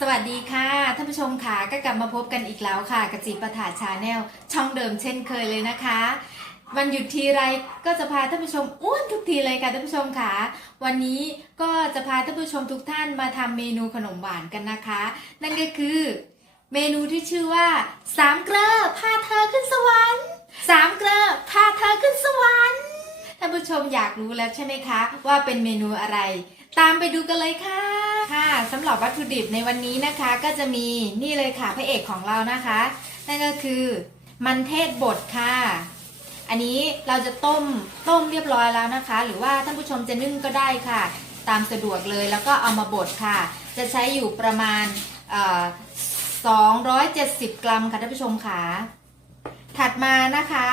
สวัสดีค่ะท่านผู้ชมค่ะก็กลับมาพบกันอีกแล้วค่ะกับจีประถาชาแนลช่องเดิมเช่นเคยเลยนะคะวันหยุดทีไรก็จะพาท่านผู้ชมอ้วนทุกทีเลยค่ะท่านผู้ชมค่ะ วันนี้ก็จะพาท่านผู้ชมทุกท่านมาทำเมนูขนมหวานกันนะคะ นั่นก็คือเมนูที่ชื่อว่าสามเกลอพาเธอขึ้นสวรรค์สามเกลอพาเธอขึ้นสวรรค์ท่านผู้ชมอยากรู้แล้วใช่ไหมคะ ว่าเป็นเมนูอะไร ตามไปดูกันเลยค่ะ ค่ะสำหรับวัตถุดิบในวันนี้นะคะ ก็จะมีนี่เลยค่ะพระเอกของเรานะคะ นั่นก็คือมันเทศบดค่ะ อันนี้เราจะต้มต้มเรียบร้อยแล้วนะคะ หรือว่าท่านผู้ชมจะนึ่งก็ได้ค่ะ ตามสะดวกเลยแล้วก็เอามาบดค่ะ จะใช้อยู่ประมาณเอ่อ270 กรัมค่ะท่านผู้ชมค่ะ ถัดมานะคะ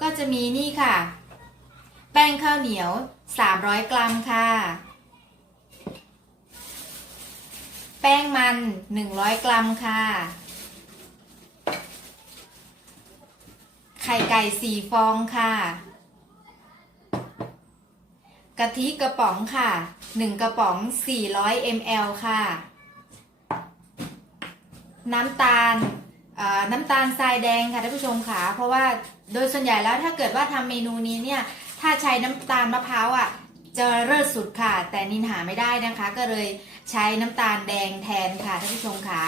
ก็จะมีนี่ค่ะ แป้งข้าวเหนียว 300 กรัมค่ะ แป้งมัน 100 กรัมค่ะ ไข่ไก่ 4 ฟองค่ะ กะทิกระป๋องค่ะ 1 กระป๋อง 400 ml ค่ะ น้ำตาลน้ำตาลทรายแดงค่ะท่านผู้ชมค่ะ เพราะว่าโดยส่วนใหญ่แล้วถ้าเกิดว่าทำเมนูนี้เนี่ย ถ้าใช้น้ำตาลมะพร้าวอะจะเลิศสุดค่ะ แต่นินหาไม่ได้นะคะก็เลย ใช้น้ำตาลแดงแทนค่ะท่านผู้ชมค่ะ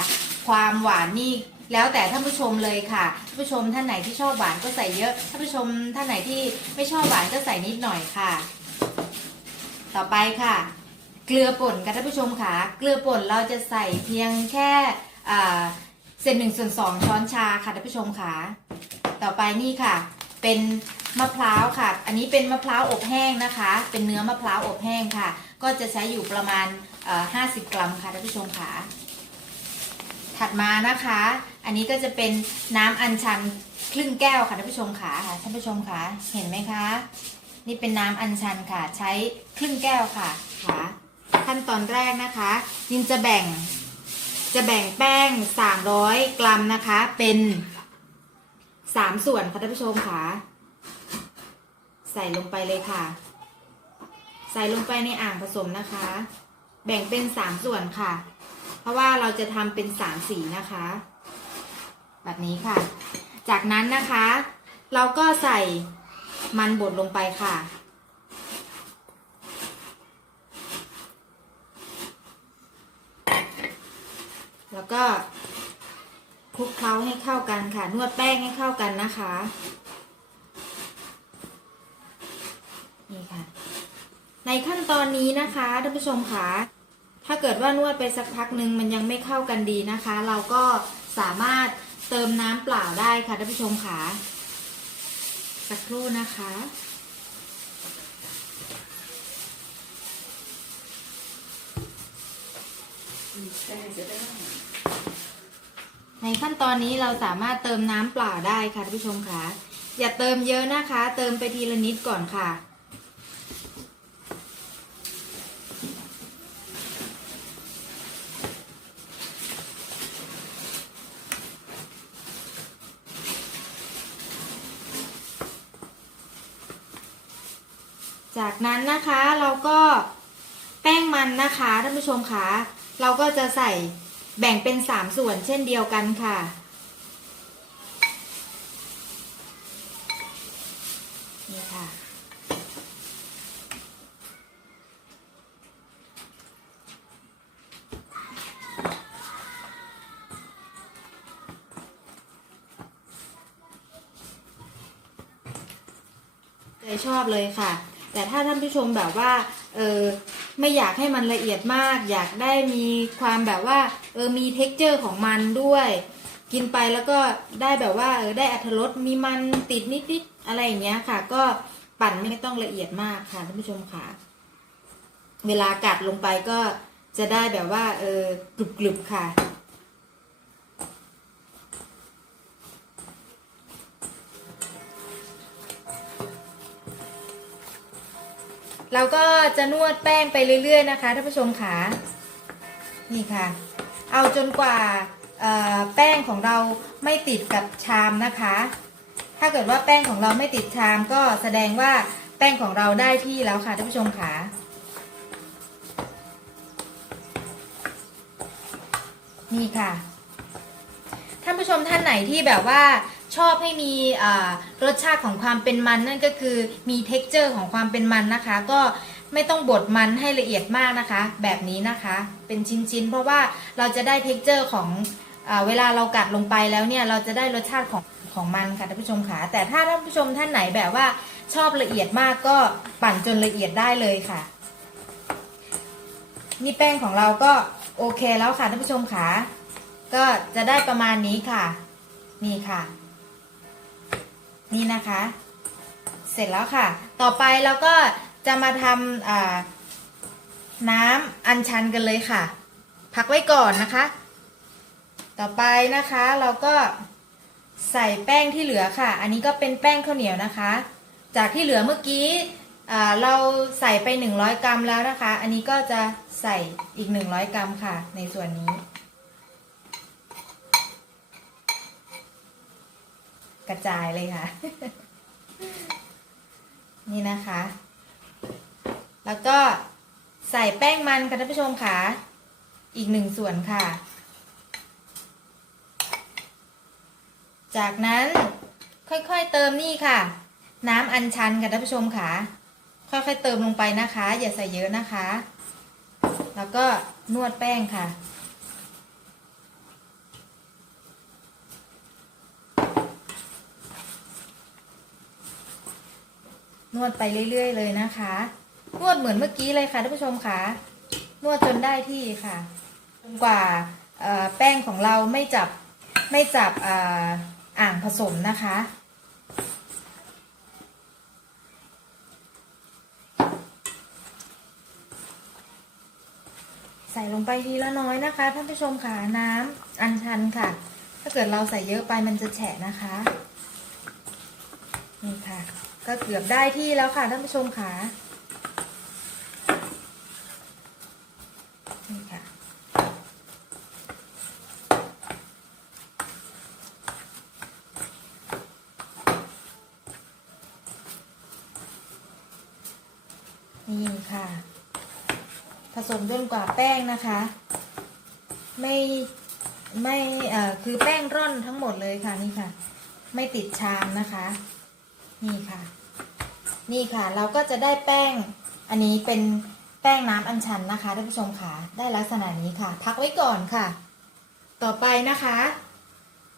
ความหวานนี่แล้วแต่ท่านผู้ชมเลยค่ะท่านผู้ชมท่านไหนที่ชอบหวานก็ใส่เยอะท่านผู้ชมท่านไหนที่ไม่ชอบหวานก็ใส่นิดหน่อยค่ะ ต่อไปค่ะ เกลือป่นค่ะท่านผู้ชมค่ะเกลือป่นเราจะใส่เพียงแค่เศษหนึ่งส่วนสองช้อนชาค่ะท่านผู้ชมค่ะต่อไปนี่ค่ะ เป็นมะพร้าวค่ะ อันนี้เป็นมะพร้าวอบแห้งนะคะ เป็นเนื้อมะพร้าวอบแห้งค่ะ ก็จะใช้อยู่ประมาณ 50กรัมค่ะท่านผู้ชมค่ะ ถัดมานะคะ อันนี้ก็จะเป็นน้ำอัญชันครึ่งแก้วค่ะท่านผู้ชมค่ะท่านผู้ชมค่ะเห็นไหมคะ นี่เป็นน้ำอัญชันค่ะ ใช้ครึ่งแก้วค่ะค่ะ ขั้นตอนแรกนะคะยินจะแบ่งจะแบ่งแป้ง 300 กรัมนะคะ เป็น 3 ส่วนค่ะท่านผู้ชมค่ะ ใส่ลงไปเลยค่ะ ใส่ลงไปในอ่างผสมนะคะ แบ่งเป็น3ส่วนค่ะ เพราะว่าเราจะทำเป็น3สีนะคะ แบบนี้ค่ะ จากนั้นนะคะ เราก็ใส่มันบดลงไปค่ะ แล้วก็คลุกเคล้าให้เข้ากันค่ะ นวดแป้งให้เข้ากันนะคะ นี่ค่ะ ในขั้นตอนนี้นะคะท่านผู้ชมค่ะ ถ้าเกิดว่านวดไปสักพักหนึ่งมันยังไม่เข้ากันดีนะคะ เราก็สามารถเติมน้ำเปล่าได้ค่ะท่านผู้ชมค่ะสักครู่นะคะ ในขั้นตอนนี้เราสามารถเติมน้ำเปล่าได้ค่ะท่านผู้ชมค่ะอย่าเติมเยอะนะคะ เติมไปทีละนิดก่อนค่ะ จากนั้นนะคะเราก็แป้งมันนะคะท่านผู้ชมคะเราก็จะใส่แบ่งเป็น3ส่วนเช่นเดียวกันค่ะ นี่ค่ะใจชอบเลยค่ะ แต่ถ้าท่านผู้ชมแบบว่าเออไม่อยากให้มันละเอียดมาก อยากได้มีความแบบว่าเออมีเท็กเจอร์ของมันด้วย กินไปแล้วก็ได้แบบว่าเออได้อัตรสมีมันติดนิดๆอะไรอย่างเงี้ยค่ะ ก็ปั่นไม่ต้องละเอียดมากค่ะท่านผู้ชมค่ะ เวลากัดลงไปก็จะได้แบบว่าเออกรุบๆค่ะ เราก็จะนวดแป้งไปเรื่อย ๆ นะคะท่านผู้ชมค่ะนี่ค่ะ เอาจนกว่าแป้งของเราไม่ติดกับชามนะคะ ถ้าเกิดว่าแป้งของเราไม่ติดชามก็แสดงว่าแป้งของเราได้ที่แล้วค่ะท่านผู้ชมค่ะนี่ค่ะ ท่านผู้ชมท่านไหนที่แบบว่า ชอบให้มีรสชาติของความเป็นมันนั่นก็คือมีเท็กเจอร์ของความเป็นมันนะคะ ก็ไม่ต้องบดมันให้ละเอียดมากนะคะ แบบนี้นะคะ เป็นชิ้นๆ เพราะว่าเราจะได้เท็กเจอร์ของอเวลาเรากัดลงไปแล้วเนี่ยเราจะได้รสชาติของของมันค่ะท่านผู้ชมค่ะแต่ถ้าท่านผู้ชมท่านไหนแบบว่าชอบละเอียดมากก็ปั่นจนละเอียดได้เลยค่ะ นี่แป้งของเราก็โอเคแล้วค่ะท่านผู้ชมค่ะก็จะได้ประมาณนี้ค่ะ นี่ค่ะ นี่นะคะ เสร็จแล้วค่ะ ต่อไปเราก็จะมาทำน้ำอัญชันกันเลยค่ะ พักไว้ก่อนนะคะ ต่อไปนะคะเราก็ใส่แป้งที่เหลือค่ะ อันนี้ก็เป็นแป้งข้าวเหนียวนะคะ จากที่เหลือเมื่อกี้เราใส่ไป 100 กรัมแล้วนะคะ อันนี้ก็จะใส่อีก 100 กรัมค่ะ ในส่วนนี้ กระจายเลยค่ะ นี่นะคะ แล้วก็ใส่แป้งมันค่ะท่านผู้ชมค่ะ อีกหนึ่งส่วนค่ะ จากนั้นค่อยๆเติมนี่ค่ะ น้ำอัญชันค่ะท่านผู้ชมค่ะ ค่อยๆเติมลงไปนะคะ อย่าใส่เยอะนะคะ แล้วก็นวดแป้งค่ะ นวดไปเรื่อย ๆ เลยนะคะ นวดเหมือนเมื่อกี้เลยค่ะท่านผู้ชมค่ะ นวดจนได้ที่ค่ะ จนกว่าแป้งของเราไม่จับไม่จับอ่ออ่างผสมนะคะ ใส่ลงไปทีละน้อยนะคะท่านผู้ชมค่ะน้ำอัญชันค่ะ ถ้าเกิดเราใส่เยอะไปมันจะแฉะนะคะ นี่ค่ะ ก็เกือบได้ที่แล้วค่ะท่านผู้ชมค่ะนี่ค่ะ นี่ค่ะ ผสมจนกว่าแป้งนะคะ ไม่ไม่เอ่อคือแป้งร่อนทั้งหมดเลยค่ะนี่ค่ะ ไม่ติดชามนะคะ นี่ค่ะ นี่ค่ะเราก็จะได้แป้ง อันนี้เป็นแป้งน้ำอัญชันนะคะท่านผู้ชมค่ะได้ลักษณะนี้ค่ะ พักไว้ก่อนค่ะ ต่อไปนะคะ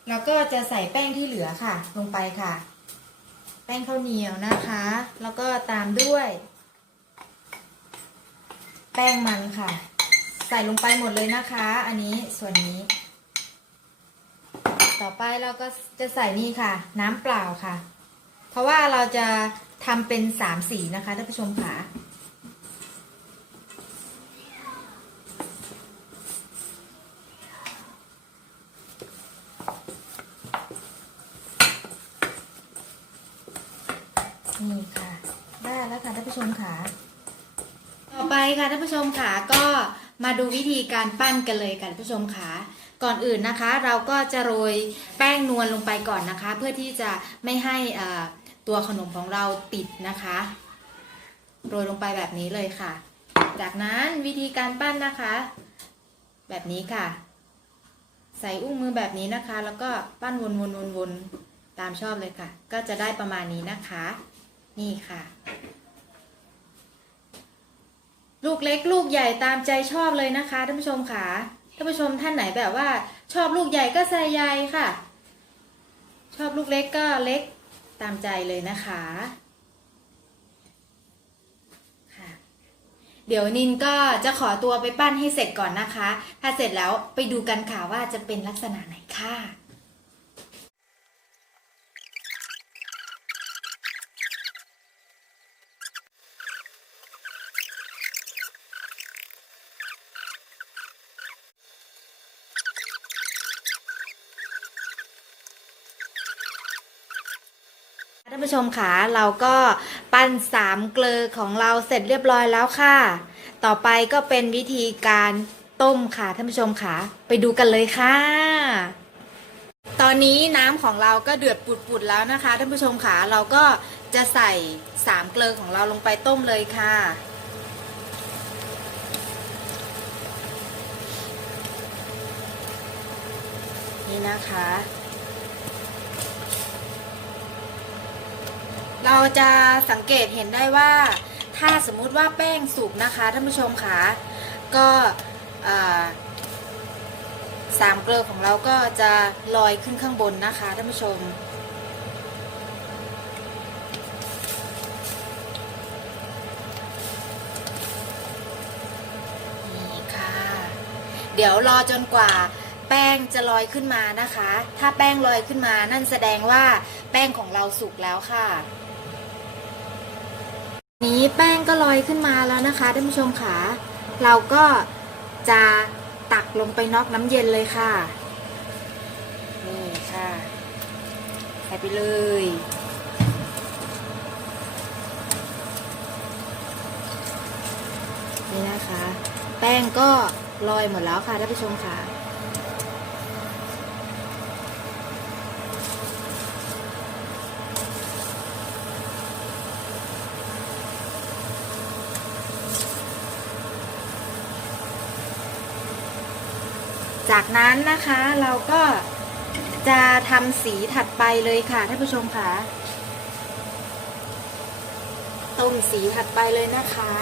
เราก็จะใส่แป้งที่เหลือค่ะ ลงไปค่ะ แป้งข้าวเหนียวนะคะ แล้วก็ตามด้วย แป้งมันค่ะ ใส่ลงไปหมดเลยนะคะ อันนี้ส่วนนี้ ต่อไปเราก็จะใส่นี่ค่ะ น้ำเปล่าค่ะ ราะว่าเราจะทำเป็นสามสีนะคะท่านผู้ชมค่ะนี่ค่ะ ได้แล้วค่ะท่านผู้ชมค่ะ ต่อไปค่ะท่านผู้ชมค่ะก็มาดูวิธีการปั้นกันเลยค่ะท่านผู้ชมค่ะก่อนอื่นนะคะ เราก็จะโรยแป้งนวลลงไปก่อนนะคะ เพื่อที่จะไม่ให้อ่า ตัวขนมของเราติดนะคะ โรยลงไปแบบนี้เลยค่ะ จากนั้นวิธีการปั้นนะคะ แบบนี้ค่ะ ใส่อุ้งมือแบบนี้นะคะ แล้วก็ปั้นวนวนวนวนตามชอบเลยค่ะ ก็จะได้ประมาณนี้นะคะ นี่ค่ะ ลูกเล็กลูกใหญ่ตามใจชอบเลยนะคะท่านผู้ชมค่ะท่านผู้ชมท่านไหนแบบว่า ชอบลูกใหญ่ก็ใส่ใหญ่ค่ะ ชอบลูกเล็กก็เล็ก ตามใจเลยนะคะค่ะเดี๋ยวนินก็จะขอตัวไปปั้นให้เสร็จก่อนนะคะ ถ้าเสร็จแล้วไปดูกันค่ะว่าจะเป็นลักษณะไหนค่ะ ผู้ชมค่ะเราก็ปั้นสามเกลือของเราเสร็จเรียบร้อยแล้วค่ะ ต่อไปก็เป็นวิธีการต้มค่ะท่านผู้ชมค่ะไปดูกันเลยค่ะ ตอนนี้น้ำของเราก็เดือดปุดๆแล้วนะคะท่านผู้ชมค่ะเราก็จะใส่สามเกลือของเราลงไปต้มเลยค่ะนนี่นะคะ เราจะสังเกตเห็นได้ว่า ถ้าสมมุติว่าแป้งสุกนะคะท่านผู้ชมค่ะก็สามเกลือของเราก็จะลอยขึ้นข้างบนนะคะท่านผู้ชม นี่ค่ะ เดี๋ยวรอจนกว่าแป้งจะลอยขึ้นมานะคะ ถ้าแป้งลอยขึ้นมานั่นแสดงว่าแป้งของเราสุกแล้วค่ะ นี้แป้งก็ลอยขึ้นมาแล้วนะคะท่านผู้ชมค่ะเราก็จะตักลงไปนอกน้ำเย็นเลยค่ะ นี่ค่ะใส่ไปเลยนี่นะคะ แป้งก็ลอยหมดแล้วค่ะท่านผู้ชมค่ะ จากนั้นนะคะเราก็จะทำสีถัดไปเลยค่ะท่านผู้ชมค่ะต้มสีถัดไปเลยนะคะ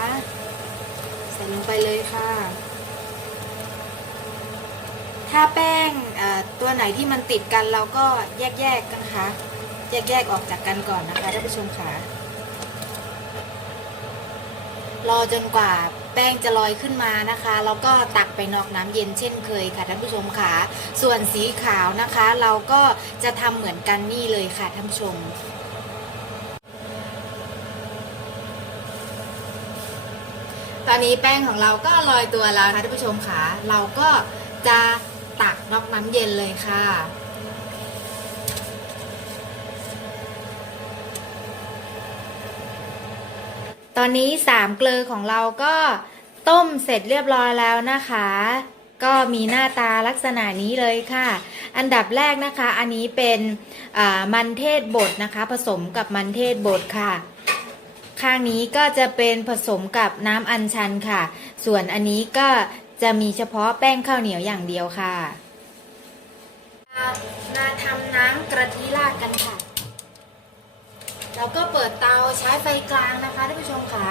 ใส่ลงไปเลยค่ะ ถ้าแป้งตัวไหนที่มันติดกันเราก็แยกๆกันนะคะ แยกๆออกจากกันก่อนนะคะท่านผู้ชมค่ะรอจนกว่า แป้งจะลอยขึ้นมานะคะ แล้วก็ตักไปนอกน้ำเย็นเช่นเคยค่ะท่านผู้ชมค่ะส่วนสีขาวนะคะ เราก็จะทำเหมือนกันนี่เลยค่ะท่านผู้ชมตอนนี้แป้งของเราก็ลอยตัวแล้วนะคะท่านผู้ชมค่ะ เราก็จะตักนอกน้ำเย็นเลยค่ะ ตอนนี้สามเกลือของเราก็ต้มเสร็จเรียบร้อยแล้วนะคะ ก็มีหน้าตาลักษณะนี้เลยค่ะ อันดับแรกนะคะ อันนี้เป็นมันเทศบดนะคะ ผสมกับมันเทศบดค่ะ ข้างนี้ก็จะเป็นผสมกับน้ำอัญชันค่ะ ส่วนอันนี้ก็จะมีเฉพาะแป้งข้าวเหนียวอย่างเดียวค่ะมาทำน้ำกระทิราดกันค่ะ เราก็เปิดเตาใช้ไฟกลางนะคะท่านผู้ชมค่ะ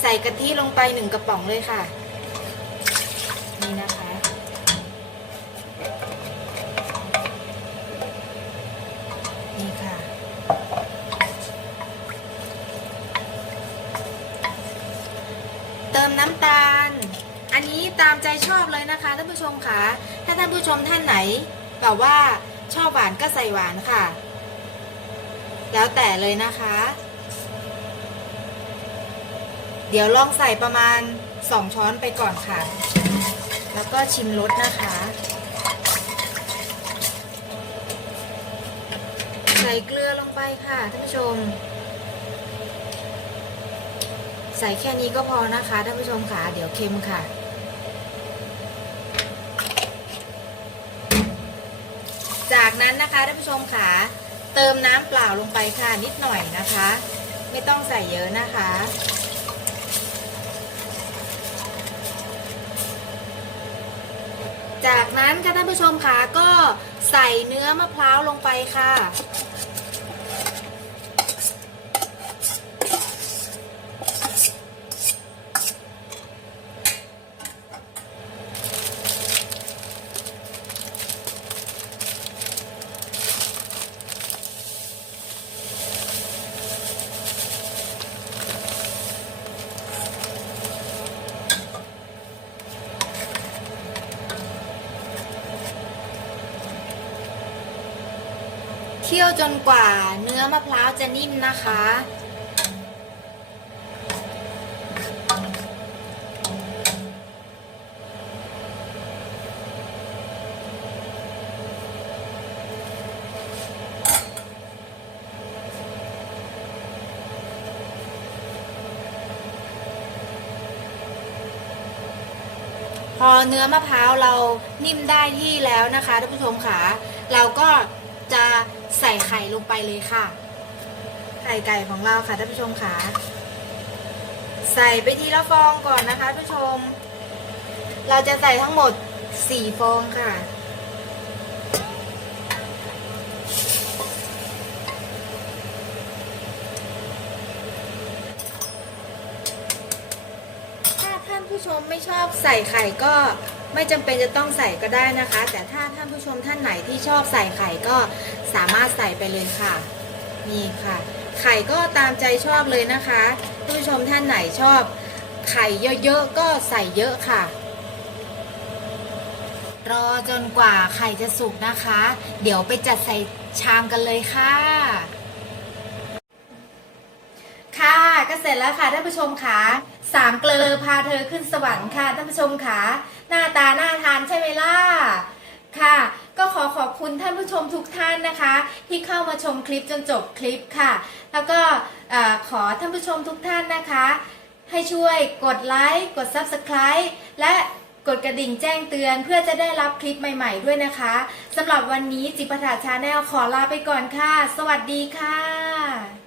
ใส่กะทิลงไปหนึ่งกระป๋องเลยค่ะ นี่นะคะ นี่ค่ะ เติมน้ำตาล อันนี้ตามใจชอบเลยนะคะท่านผู้ชมค่ะ ถ้าท่านผู้ชมท่านไหนแบบว่าชอบหวานก็ใส่หวานค่ะ แล้วแต่เลยนะคะ เดี๋ยวลองใส่ประมาณ 2 ช้อนไปก่อนค่ะ แล้วก็ชิมรสนะคะ ใส่เกลือลงไปค่ะท่านผู้ชม ใส่แค่นี้ก็พอนะคะท่านผู้ชมค่ะ เดี๋ยวเค็มค่ะจากนั้นนะคะท่านผู้ชมค่ะ เติมน้ำเปล่าลงไปค่ะนิดหน่อยนะคะ ไม่ต้องใส่เยอะนะคะ จากนั้นค่ะท่านผู้ชมค่ะก็ใส่เนื้อมะพร้าวลงไปค่ะ คี่ยวจนกว่าเนื้อมะพร้าวจะนิ่มนะคะ พอเนื้อมะพร้าวเรานิ่มได้ที่แล้วนะคะท่านผู้ชมค่ะเราก็จะ ใส่ไข่ลงไปเลยค่ะ ไข่ไก่ของเราค่ะท่านผู้ชมค่ะใส่ไปทีละฟองก่อนนะคะท่านผู้ชม เราจะใส่ทั้งหมดสี่ฟองค่ะ ถ้าท่านผู้ชมไม่ชอบใส่ไข่ก็ ไม่จำเป็นจะต้องใส่ก็ได้นะคะ แต่ถ้าท่านผู้ชมท่านไหนที่ชอบใส่ไข่ก็สามารถใส่ไปเลยค่ะ นี่ค่ะ ไข่ก็ตามใจชอบเลยนะคะท่านผู้ชมท่านไหนชอบ ไข่เยอะๆก็ใส่เยอะค่ะ รอจนกว่าไข่จะสุกนะคะ เดี๋ยวไปจัดใส่ชามกันเลยค่ะ ค่ะก็เสร็จแล้วค่ะท่านผู้ชมค่ะสามเกลอพาเธอขึ้นสวรรค์ค่ะท่านผู้ชมค่ะหน้าตาน่าทานใช่ไหมล่ะค่ะ ก็ขอขอบคุณท่านผู้ชมทุกท่านนะคะ ที่เข้ามาชมคลิปจนจบคลิปค่ะ แล้วก็ขอท่านผู้ชมทุกท่านนะคะ ให้ช่วยกดไลค์กด Subscribe และกดกระดิ่งแจ้งเตือนเพื่อจะได้รับคลิปใหม่ๆด้วยนะคะสำหรับวันนี้จิปถาชาแนลขอลาไปก่อนค่ะ สวัสดีค่ะ